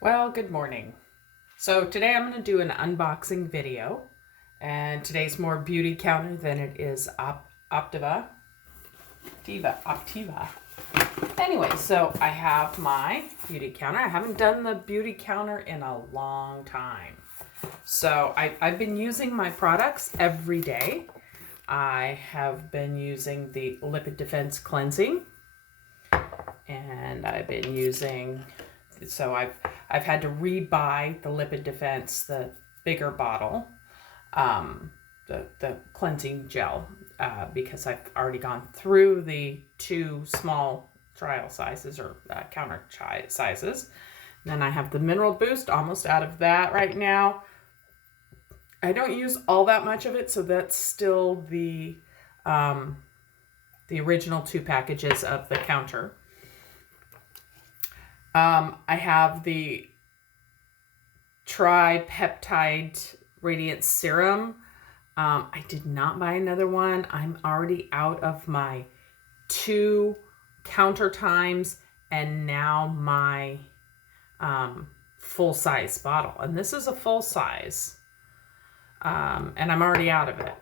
Well, good morning. So today I'm going to do an unboxing video, and today's more beauty counter than it is Optiva. Anyway, so I have my beauty counter. I haven't done the beauty counter in a long time. So I've been using my products every day. I have been using the Lipid Defense Cleansing, and I've been using, so I've had to rebuy the Lipid Defense, the bigger bottle, the cleansing gel, because I've already gone through the two small trial sizes or counter sizes. Then I have the Mineral Boost, almost out of that right now. I don't use all that much of it, so that's still the original two packages of the counter. I have the Tripeptide Radiant Serum. I did not buy another one. I'm already out of my 2 counter times and now my full size bottle. And this is a full size. And I'm already out of it.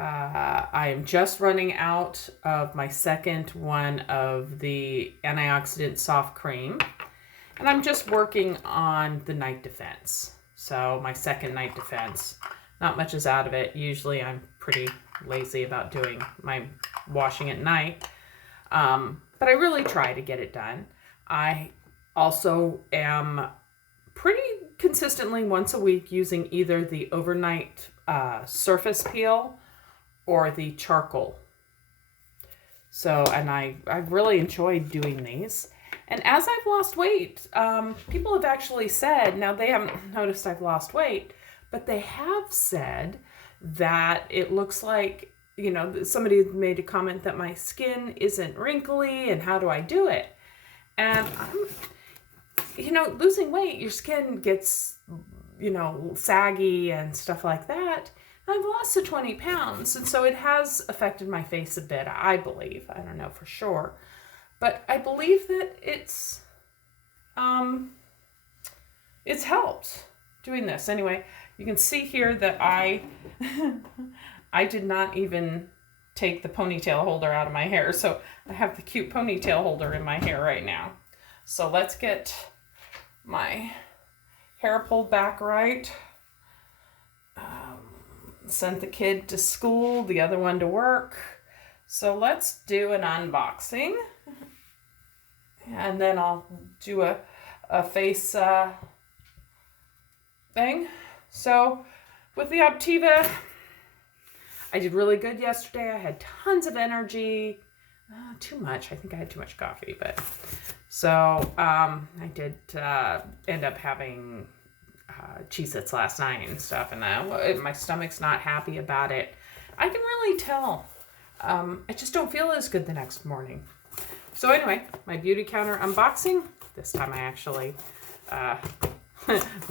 I am just running out of my second one of the antioxidant soft cream, and I'm just working on the night defense. So my second night defense, not much is out of it. Usually I'm pretty lazy about doing my washing at night, but I really try to get it done. I also am pretty consistently once a week using either the overnight surface peel or the charcoal. So, and I've really enjoyed doing these. And as I've lost weight, people have actually said, now they haven't noticed I've lost weight, but they have said that it looks like, somebody made a comment that my skin isn't wrinkly and how do I do it? And losing weight, your skin gets, saggy and stuff like that. I've lost 20 pounds, and so it has affected my face a bit, I believe. I don't know for sure. But I believe that it's helped doing this. Anyway, you can see here that I did not even take the ponytail holder out of my hair. So I have the cute ponytail holder in my hair right now. So let's get my hair pulled back right. Sent the kid to school, the other one to work. So let's do an unboxing. And then I'll do a face thing. So with the Optiva, I did really good yesterday. I had tons of energy. Too much. I think I had too much coffee. But so I did end up having Cheez-Its last night and stuff, and my stomach's not happy about it. I can really tell. I just don't feel as good the next morning. So anyway, my beauty counter unboxing. This time I actually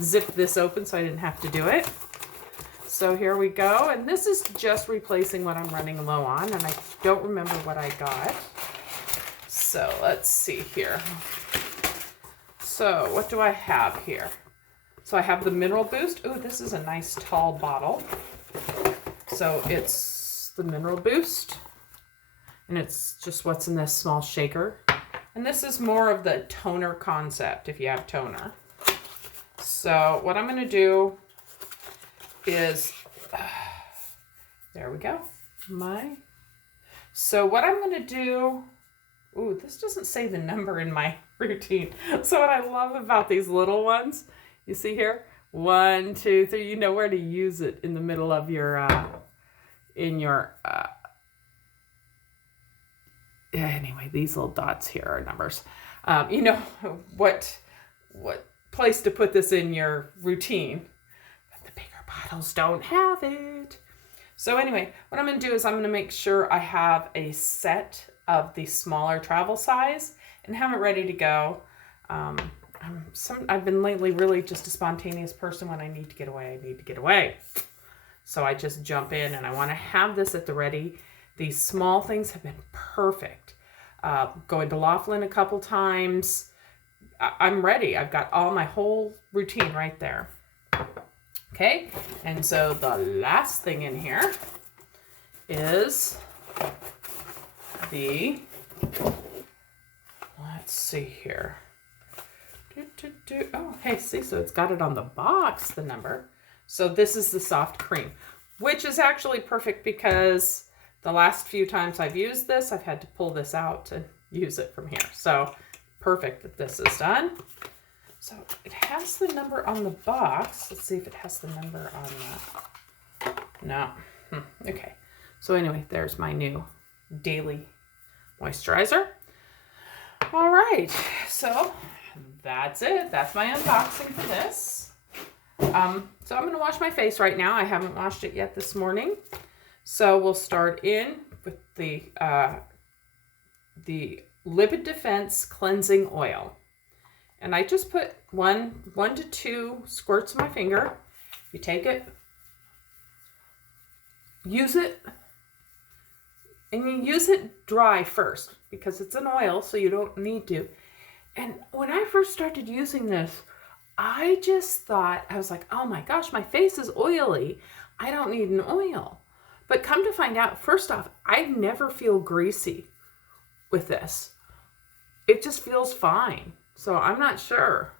zipped this open so I didn't have to do it. So here we go, and this is just replacing what I'm running low on, and I don't remember what I got. So let's see here. So what do I have here? So I have the Mineral Boost. Ooh, this is a nice tall bottle. So it's the Mineral Boost. And it's just what's in this small shaker. And this is more of the toner concept if you have toner. So what I'm going to do is, there we go. So what I'm going to do, ooh, this doesn't say the number in my routine. So what I love about these little ones, you see here, 1, 2, 3. You know where to use it in the middle of your, anyway, these little dots here are numbers. You know what place to put this in your routine. But the bigger bottles don't have it. So anyway, what I'm going to do is I'm going to make sure I have a set of the smaller travel size and have it ready to go. I've been lately really just a spontaneous person. When I need to get away, I need to get away. So I just jump in and I want to have this at the ready. These small things have been perfect. Going to Laughlin a couple times, I'm ready. I've got all my whole routine right there. Okay, and so the last thing in here is the, let's see here. Oh, hey, see, so it's got it on the box, the number. So this is the soft cream, which is actually perfect because the last few times I've used this, I've had to pull this out to use it from here. So perfect that this is done. So it has the number on the box. Let's see if it has the number on the, no. Okay. So anyway, there's my new daily moisturizer. All right. So that's it. That's my unboxing for this. So I'm going to wash my face right now. I haven't washed it yet this morning. So we'll start in with the Lipid Defense Cleansing Oil. And I just put one to two squirts on my finger. You take it, use it, and you use it dry first because it's an oil, so you don't need to. And when I first started using this, I just thought, I was like, oh my gosh, my face is oily. I don't need an oil. But come to find out, first off, I never feel greasy with this. It just feels fine. So I'm not sure.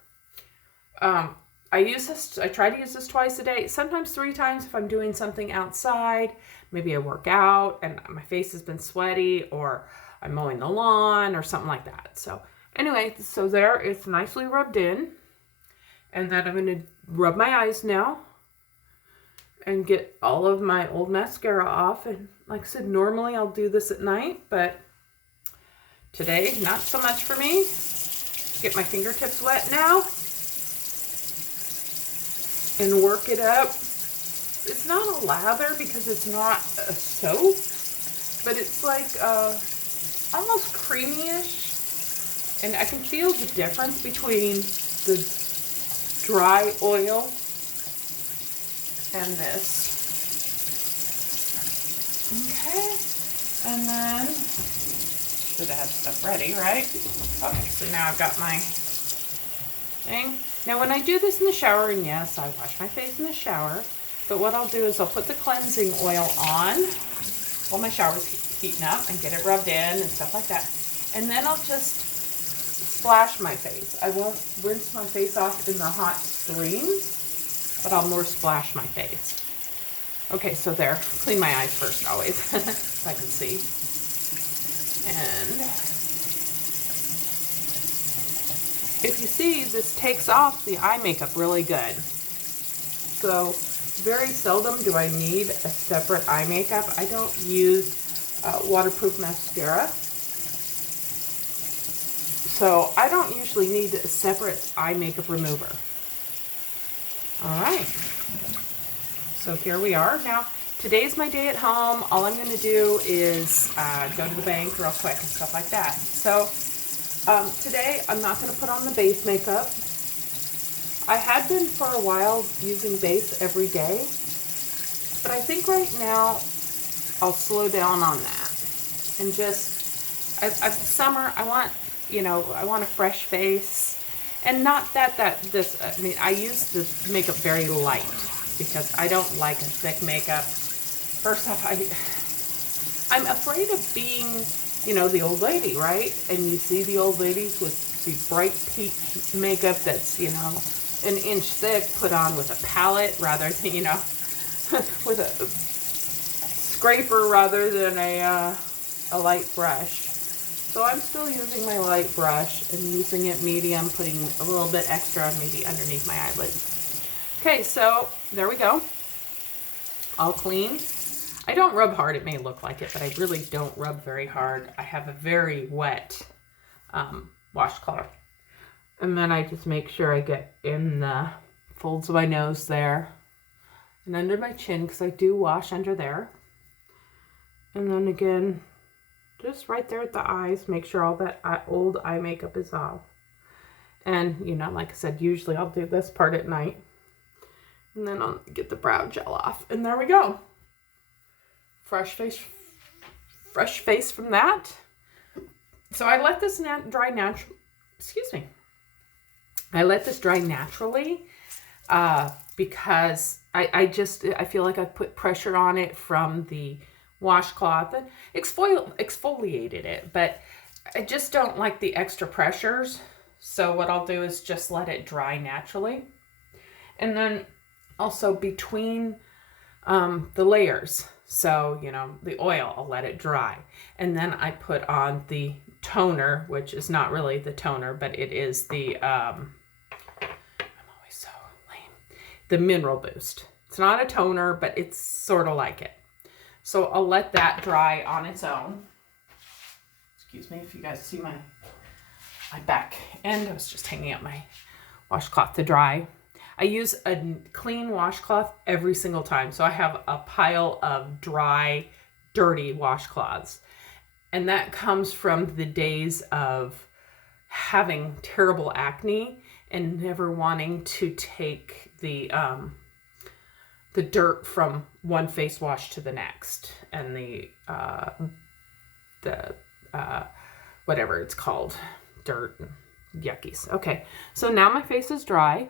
I try to use this twice a day, sometimes 3 times if I'm doing something outside. Maybe I work out and my face has been sweaty, or I'm mowing the lawn or something like that. So anyway, so there, it's nicely rubbed in. And then I'm going to rub my eyes now and get all of my old mascara off. And like I said, normally I'll do this at night, but today, not so much for me. Get my fingertips wet now and work it up. It's not a lather because it's not a soap, but it's like almost creamy-ish. And I can feel the difference between the dry oil and this. Okay, and then should have had stuff ready, right? Okay, so now I've got my thing. Now when I do this in the shower, and yes, I wash my face in the shower, but what I'll do is I'll put the cleansing oil on while my shower's heating up and get it rubbed in and stuff like that. And then I'll just splash my face. I won't rinse my face off in the hot streams, but I'll more splash my face. Okay, so there. Clean my eyes first always, so I can see. And if you see, this takes off the eye makeup really good. So very seldom do I need a separate eye makeup. I don't use waterproof mascara. So I don't usually need a separate eye makeup remover. All right. So here we are. Now, today's my day at home. All I'm going to do is go to the bank real quick and stuff like that. So today I'm not going to put on the base makeup. I had been for a while using base every day, but I think right now I'll slow down on that and just, summer, I want, I want a fresh face. And not that I use this makeup very light because I don't like a thick makeup. First off, I'm afraid of being, the old lady, right? And you see the old ladies with the bright peach makeup that's, an inch thick put on with a palette rather than, with a scraper rather than a light brush. So I'm still using my light brush and using it medium, putting a little bit extra maybe underneath my eyelids. Okay, so there we go. All clean. I don't rub hard. It may look like it, but I really don't rub very hard. I have a very wet washcloth. And then I just make sure I get in the folds of my nose there and under my chin because I do wash under there. And then again, just right there at the eyes, make sure all that old eye makeup is off. And, like I said, usually I'll do this part at night. And then I'll get the brow gel off. And there we go. Fresh face from that. So I let this dry naturally. Excuse me. I let this dry naturally because I feel like I put pressure on it from the washcloth and exfoliated it, but I just don't like the extra pressures. So what I'll do is just let it dry naturally. And then also between the layers, so, you know, the oil, I'll let it dry. And then I put on the toner, which is not really the toner, but it is the, I'm always so lame, the Mineral Boost. It's not a toner, but it's sort of like it. So I'll let that dry on its own. Excuse me if you guys see my back end. I was just hanging up my washcloth to dry. I use a clean washcloth every single time. So I have a pile of dry, dirty washcloths. And that comes from the days of having terrible acne and never wanting to take the dirt from one face wash to the next, and the whatever it's called, dirt and yuckies. Okay, so now my face is dry,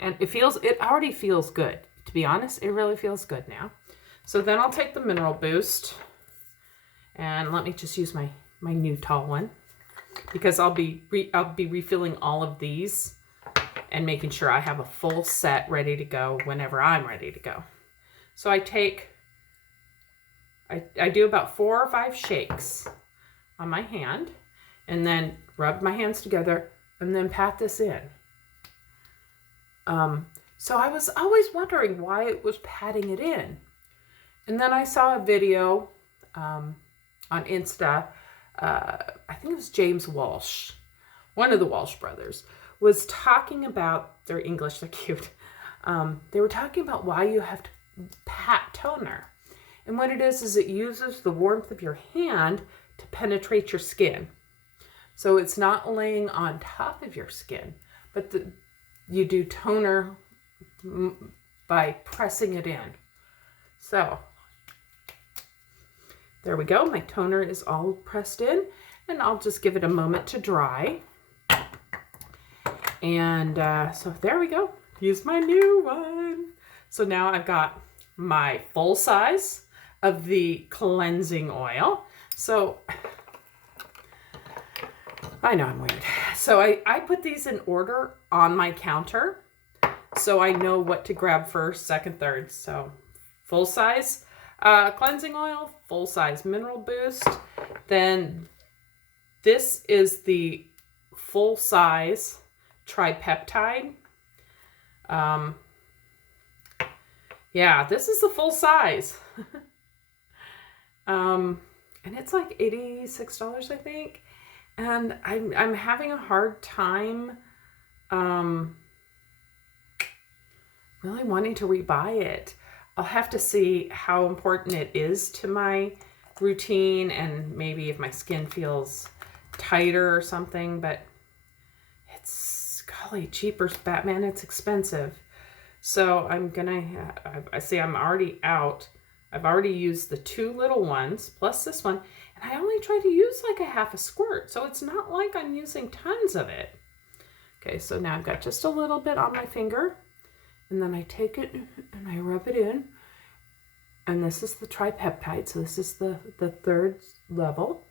and it already feels good. To be honest, it really feels good now. So then I'll take the Mineral Boost, and let me just use my new tall one, because I'll be refilling all of these and making sure I have a full set ready to go whenever I'm ready to go. So I do about 4 or 5 shakes on my hand, and then rub my hands together and then pat this in. So I was always wondering why it was patting it in. And then I saw a video on Insta. I think it was James Walsh, one of the Walsh brothers, was talking about, they're English, they're cute. They were talking about why you have to pat toner. And what it is it uses the warmth of your hand to penetrate your skin. So it's not laying on top of your skin, but you do toner by pressing it in. So there we go. My toner is all pressed in, and I'll just give it a moment to dry. And so there we go. Use my new one. So now I've got my full size of the cleansing oil. So I know I'm weird. So I put these in order on my counter, so I know what to grab first, second, third. So full size cleansing oil, full size Mineral Boost. Then this is the full size Tripeptide. Yeah, this is the full size. And it's like $86, I think. And I'm having a hard time really wanting to rebuy it. I'll have to see how important it is to my routine, and maybe if my skin feels tighter or something, but it's, golly, cheaper, Batman, it's expensive. So I'm already out. I've already used the 2 little ones plus this one, and I only try to use like a half a squirt, so it's not like I'm using tons of it. Okay, so now I've got just a little bit on my finger, and then I take it and I rub it in, and this is the Tripeptide, so this is the 3rd level.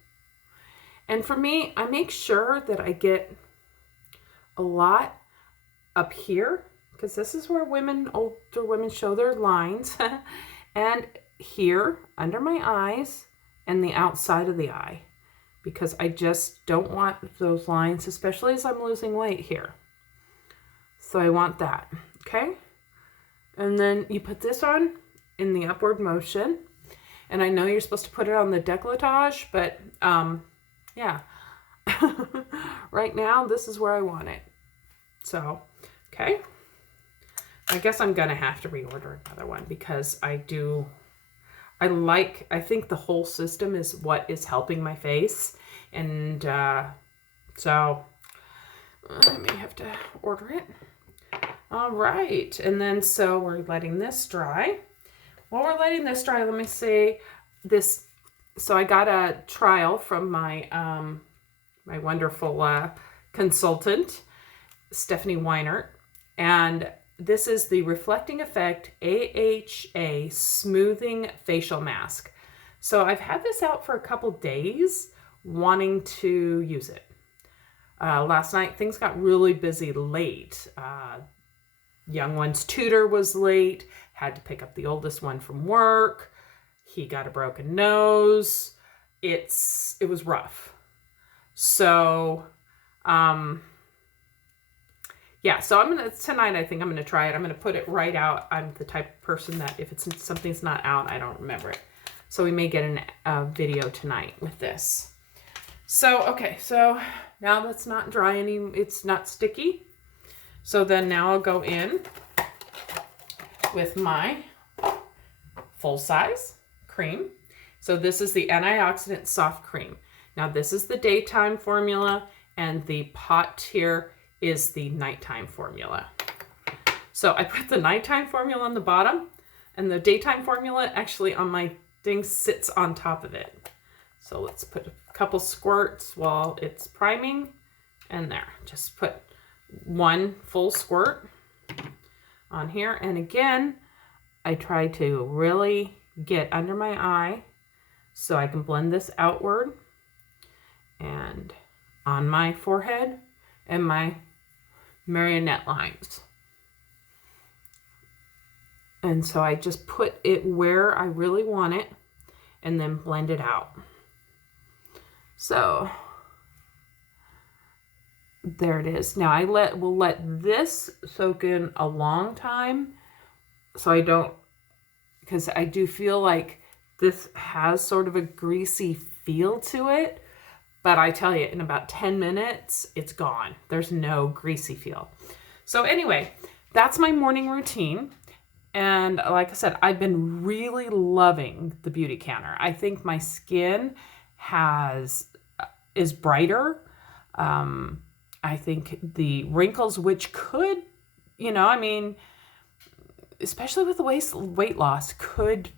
And for me, I make sure that I get a lot up here, because this is where older women show their lines, and here under my eyes and the outside of the eye, because I just don't want those lines, especially as I'm losing weight here. So I want that, okay? And then you put this on in the upward motion, and I know you're supposed to put it on the décolletage, but yeah. Right now, this is where I want it. So, okay. I guess I'm going to have to reorder another one, because I think the whole system is what is helping my face. And so I may have to order it. All right. And then so we're letting this dry. While we're letting this dry, let me say this. So I got a trial from my my wonderful consultant. Stephanie Weinert, and this is the Reflecting Effect AHA Smoothing Facial Mask. So I've had this out for a couple days, wanting to use it. Last night, things got really busy late. Young one's tutor was late, had to pick up the oldest one from work. He got a broken nose. It was rough. So, yeah, so tonight I think I'm gonna try it. I'm gonna put it right out. I'm the type of person that if something's not out, I don't remember it. So we may get a video tonight with this. So, okay, so now that's not dry it's not sticky. So then now I'll go in with my full size cream. So this is the Antioxidant Soft Cream. Now this is the daytime formula, and the pot here is the nighttime formula. So I put the nighttime formula on the bottom, and the daytime formula actually on my thing sits on top of it. So let's put a couple squirts while it's priming, and there. Just put one full squirt on here. And again, I try to really get under my eye so I can blend this outward and on my forehead and my marionette lines. And so I just put it where I really want it and then blend it out. So there it is. Now we'll let this soak in a long time, so because I do feel like this has sort of a greasy feel to it, but I tell you, in about 10 minutes, it's gone. There's no greasy feel. So anyway, that's my morning routine. And like I said, I've been really loving the Beautycounter. I think my skin is brighter. I think the wrinkles, which could, especially with the weight loss, could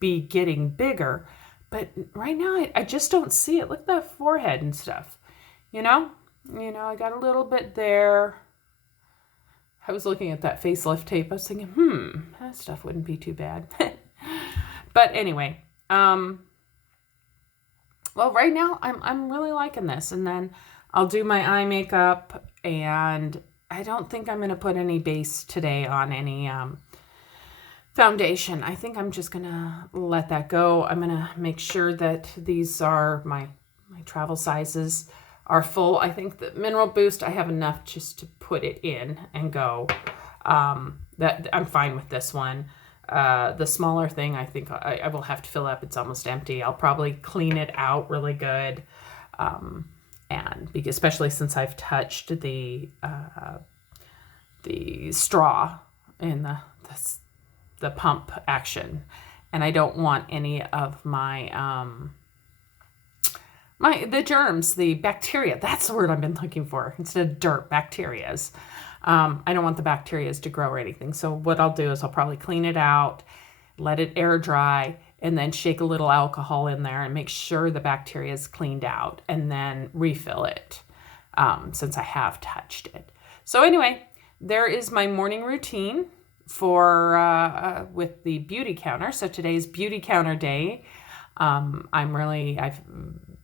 be getting bigger. But right now, I just don't see it. Look at that forehead and stuff. I got a little bit there. I was looking at that facelift tape. I was thinking, that stuff wouldn't be too bad. But anyway, well, right now I'm really liking this. And then I'll do my eye makeup, and I don't think I'm going to put any base today on any foundation. I think I'm just going to let that go. I'm going to make sure that these are my travel sizes are full. I think the Mineral Boost, I have enough just to put it in and go. That I'm fine with this one. The smaller thing, I think I will have to fill up. It's almost empty. I'll probably clean it out really good. And because, especially since I've touched the straw in the pump action, and I don't want any of my the germs, the bacteria. That's the word I've been looking for instead of dirt. Bacterias. I don't want the bacterias to grow or anything. So what I'll do is I'll probably clean it out, let it air dry, and then shake a little alcohol in there and make sure the bacteria is cleaned out, and then refill it since I have touched it. So anyway, there is my morning routine for with the Beautycounter. So today's Beautycounter day. I'm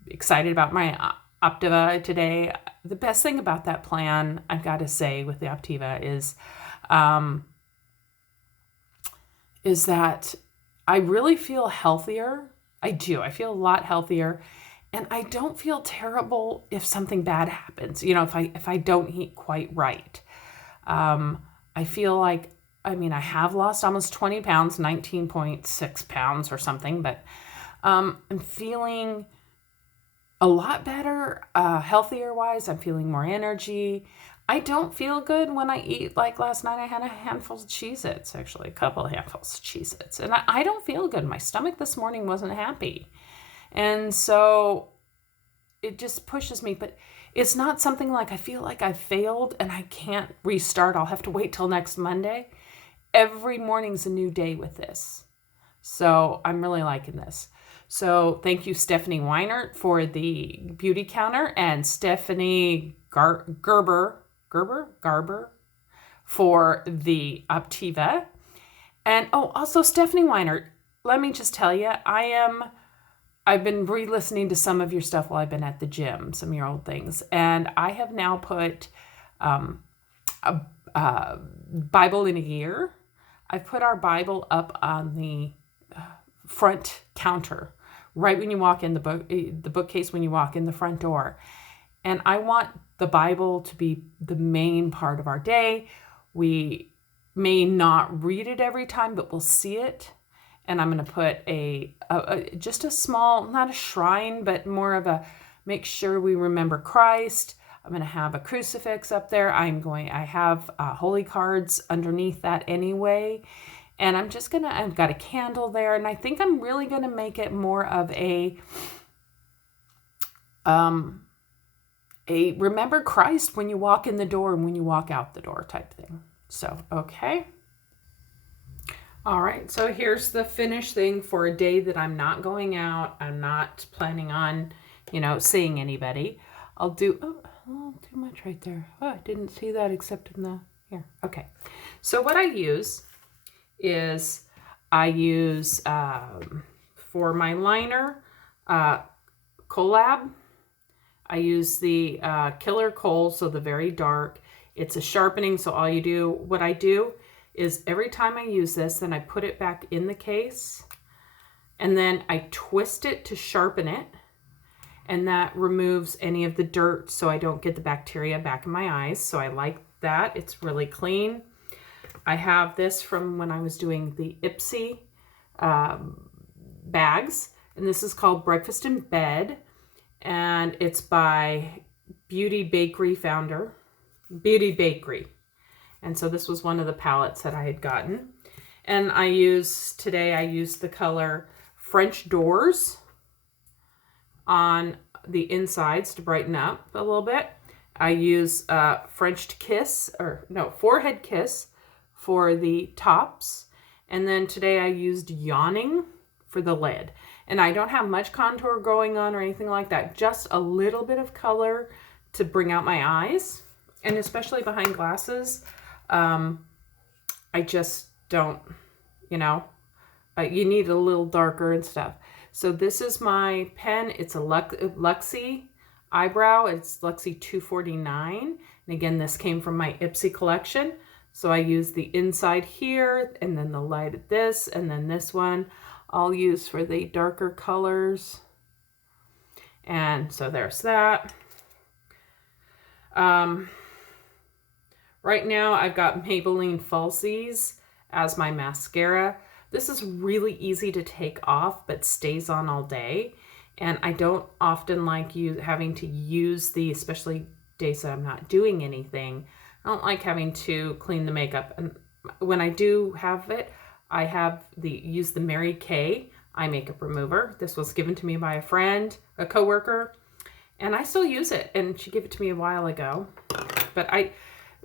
excited about my Optiva today. The best thing about that plan, I've got to say, with the Optiva is that I really feel healthier. I do. I feel a lot healthier, and I don't feel terrible if something bad happens. If I don't eat quite right. I feel like, I have lost almost 20 pounds, 19.6 pounds or something, but I'm feeling a lot better, healthier wise. I'm feeling more energy. I don't feel good when I eat. Like last night I had a handful of Cheez-Its, actually a couple of handfuls of Cheez-Its, and I don't feel good. My stomach this morning wasn't happy. And so it just pushes me, but it's not something like I feel like I've failed and I can't restart. I'll have to wait till next Monday. Every morning's a new day with this. So I'm really liking this. So thank you, Stephanie Weinert, for the Beautycounter, and Stephanie Gerber Garber for the Optiva. And also Stephanie Weiner. Let me just tell you, I've been re-listening to some of your stuff while I've been at the gym, some of your old things. And I have now put a Bible in a Year. I've put our Bible up on the front counter, right when you walk in the bookcase when you walk in the front door. And I want the Bible to be the main part of our day. We may not read it every time, but we'll see it. And I'm going to put just a small, not a shrine, but more of a make sure we remember Christ. I'm going to have a crucifix up there. I have holy cards underneath that anyway. And I've got a candle there. And I think I'm really going to make it more of a remember Christ when you walk in the door and when you walk out the door type thing. So, okay. All right, so here's the finished thing for a day that I'm not going out. I'm not planning on, seeing anybody. I'll do too much right there. Oh, I didn't see that except in the, here. Okay, so what I use is, for my liner, Collab. I use the Killer Kohl, so the very dark. It's a sharpening, so what I do is every time I use this, then I put it back in the case, and then I twist it to sharpen it, and that removes any of the dirt so I don't get the bacteria back in my eyes. So I like that. It's really clean. I have this from when I was doing the Ipsy bags, and this is called Breakfast in Bed, and it's by Beauty Bakery founder, Beauty Bakery. And so this was one of the palettes that I had gotten. And today I used the color French Doors on the insides to brighten up a little bit. I use Forehead Kiss for the tops. And then today I used Yawning for the lid. And I don't have much contour going on or anything like that. Just a little bit of color to bring out my eyes. And especially behind glasses. I just don't, you need a little darker and stuff. So this is my pen. It's a Luxie eyebrow. It's Luxie 249. And again, this came from my Ipsy collection. So I use the inside here, and then the light at this, and then this one I'll use for the darker colors. And so there's that. Right now I've got Maybelline Falsies as my mascara. This is really easy to take off, but stays on all day. And I don't often like having to use especially days that I'm not doing anything. I don't like having to clean the makeup. And when I do have it, I use the Mary Kay eye makeup remover. This was given to me by a friend, a coworker, and I still use it. And she gave it to me a while ago. But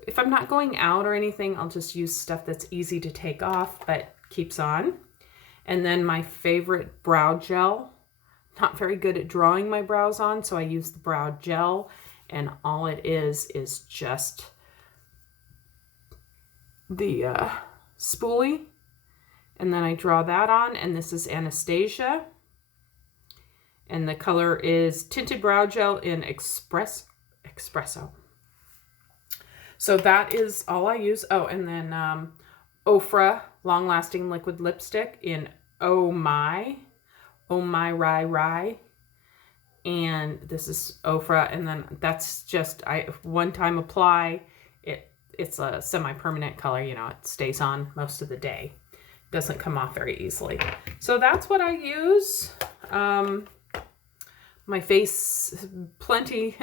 if I'm not going out or anything, I'll just use stuff that's easy to take off, but keeps on. And then my favorite brow gel. Not very good at drawing my brows on, so I use the brow gel. And all it is just the spoolie. And then I draw that on, and this is Anastasia. And the color is Tinted Brow Gel in Espresso. So that is all I use. Oh, and then Ofra Long Lasting Liquid Lipstick in Oh My Rye. And this is Ofra, and then that's just, one time apply. It's a semi-permanent color, it stays on most of the day. Doesn't come off very easily. So that's what I use. My face, plenty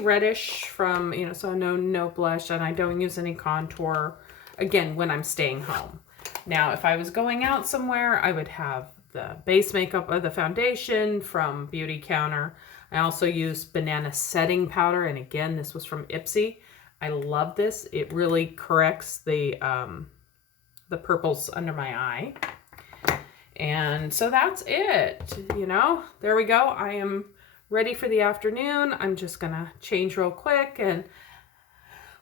reddish from, so no blush, and I don't use any contour, again, when I'm staying home. Now, if I was going out somewhere, I would have the base makeup or the foundation from Beauty Counter. I also use Banana Setting Powder, and again, this was from Ipsy. I love this. It really corrects the purples under my eye. And so that's it, there we go. I am ready for the afternoon. I'm just gonna change real quick and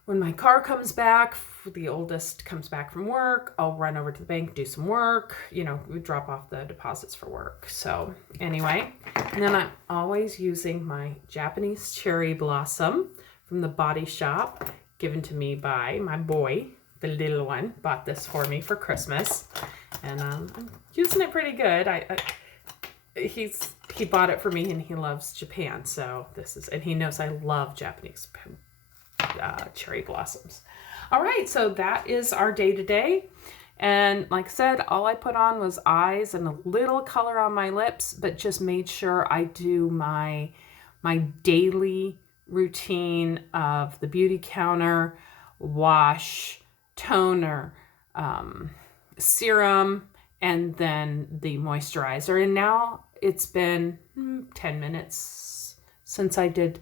when my car comes back, the oldest comes back from work, I'll run over to the bank, do some work, we drop off the deposits for work. So anyway, and then I'm always using my Japanese cherry blossom from the Body Shop, given to me by my boy. The little one bought this for me for Christmas, and I'm using it pretty good. He bought it for me, and he loves Japan, so and he knows I love Japanese cherry blossoms. All right, so that is our day today. And like I said, all I put on was eyes and a little color on my lips, but just made sure I do my daily routine of the beauty counter, wash, toner, serum, and then the moisturizer. And now it's been 10 minutes since I did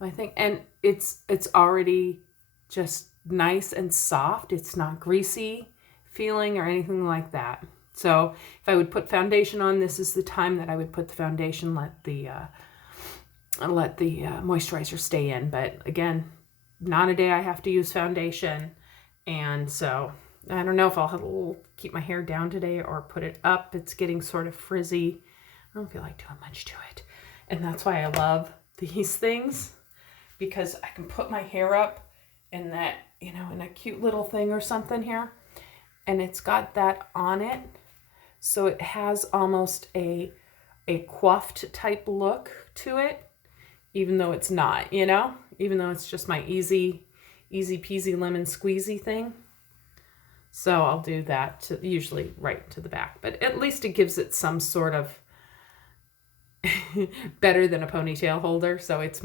my thing, and it's already just nice and soft. It's not greasy feeling or anything like that. So if I would put foundation on, this is the time that I would put the foundation, let the moisturizer stay in. But again, not a day I have to use foundation. And so I don't know if I'll keep my hair down today or put it up. It's getting sort of frizzy. I don't feel like doing much to it. And that's why I love these things, because I can put my hair up in that, in a cute little thing or something here. And it's got that on it. So it has almost a coiffed type look to it, even though it's not, even though it's just my easy peasy lemon squeezy thing. So I'll do that usually right to the back, but at least it gives it some sort of better than a ponytail holder. So it's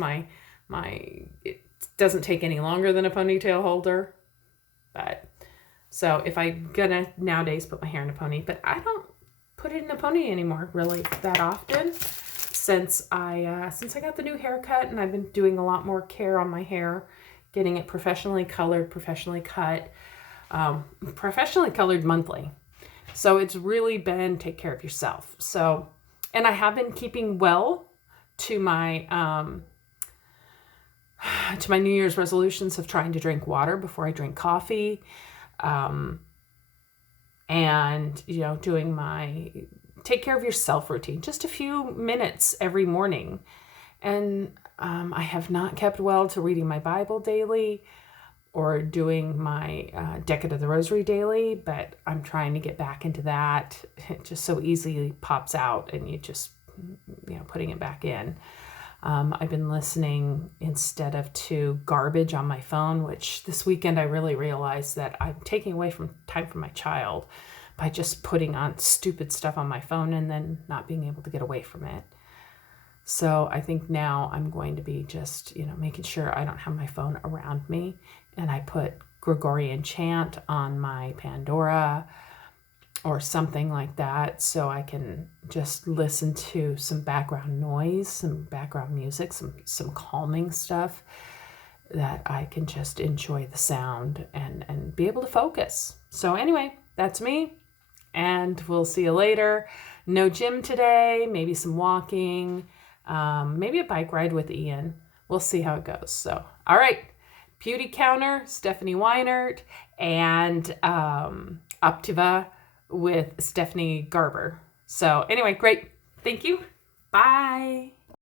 it doesn't take any longer than a ponytail holder. But so if I'm gonna nowadays put my hair in a pony, but I don't put it in a pony anymore really that often since I got the new haircut, and I've been doing a lot more care on my hair, getting it professionally colored, professionally cut, professionally colored monthly. So it's really been take care of yourself. So, and I have been keeping well to my New Year's resolutions of trying to drink water before I drink coffee, and doing my take care of yourself routine, just a few minutes every morning. And I have not kept well to reading my Bible daily or doing my Decade of the Rosary daily, but I'm trying to get back into that. It just so easily pops out, and you just putting it back in. I've been listening instead of to garbage on my phone, which this weekend I really realized that I'm taking away from time from my child by just putting on stupid stuff on my phone and then not being able to get away from it. So I think now I'm going to be just, making sure I don't have my phone around me, and I put Gregorian chant on my Pandora or something like that, so I can just listen to some background noise, some background music, some calming stuff that I can just enjoy the sound and be able to focus. So anyway, that's me, and we'll see you later. No gym today, maybe some walking, maybe a bike ride with Ian. We'll see how it goes. So, all right, Beauty Counter, Stephanie Weinert, and Optiva with Stephanie Garber. So anyway, great. Thank you. Bye.